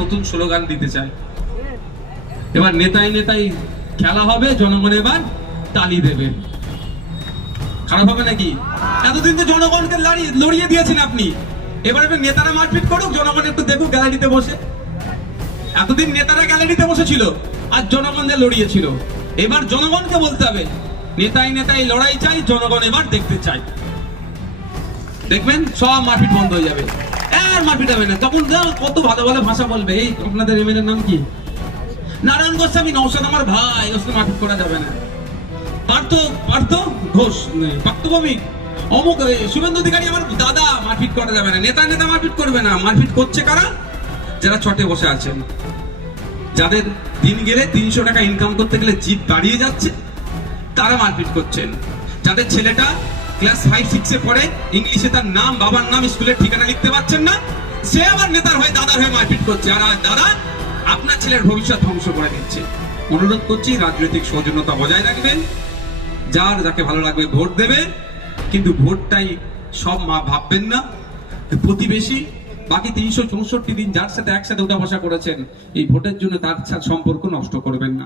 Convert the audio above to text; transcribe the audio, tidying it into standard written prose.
নতুন স্লোগান দিতে চায়। এবার নেতাই নেতাই খেলা হবে, জনগণ এবার তালি দেবে। খারাপ হবে নাকি? এতদিন তো জনগণকে লড়িয়ে দিয়েছেন আপনি, এবার একটু নেতারা মারপিট করুক, জনগণ একটু দেখুক গ্যালারিতে বসে। এতদিন নেতারা গ্যালারিতে বসেছিল আর জনগণদের লড়িয়েছিল, এবার জনগণকে বলতে হবে নেতাই নেতাই লড়াই চাই, জনগণ এবার দেখতে চাই। দেখবেন সব মারপিট বন্ধ হয়ে যাবে, আর মারপিট হবে না। তখন কত ভালো ভালো ভাষা বলবে। এই আপনাদের এমএলএর নাম কি? নারায়ণ গোস্বামী। নওশাদ আমার ভাই, ওর সাথে মারপিট করা যাবে না। পার্থ ঘোষ পাক্তভূমি অমুক শুভেন্দু অধিকারী আমার দাদা, মারপিট করা যাবে না। নেতা নেতা মারপিট করবে না। মারপিট করছে কারা? যারা ছটে বসে আছেন, যাদের দিন গেলে 300 টাকা ইনকাম করতে গেলে জিপ বাড়িয়ে যাচ্ছে, তারা মারপিট করছেন। যাদের ছেলেটা ক্লাস 5-6 পড়ে, ইংলিশে তার নাম বাবার নাম স্কুলের ঠিকানা লিখতে পারছেন না, সে আবার নেতার হয়ে দাদার হয়ে মারপিট করছে। আর দাদা আপনার ছেলের ভবিষ্যৎ ধ্বংস করে দিচ্ছে। অনুরোধ করছি রাজনৈতিক সৌজন্যতা বজায় রাখবেন, যার যাকে ভালো লাগবে ভোট দেবে, কিন্তু ভোটটাই সব মা ভাববেন না প্রতিবেশী। বাকি 364 দিন যার সাথে একসাথে উঠা বসা করেছেন, এই ভোটের জন্য তার সম্পর্ক নষ্ট করবেন না।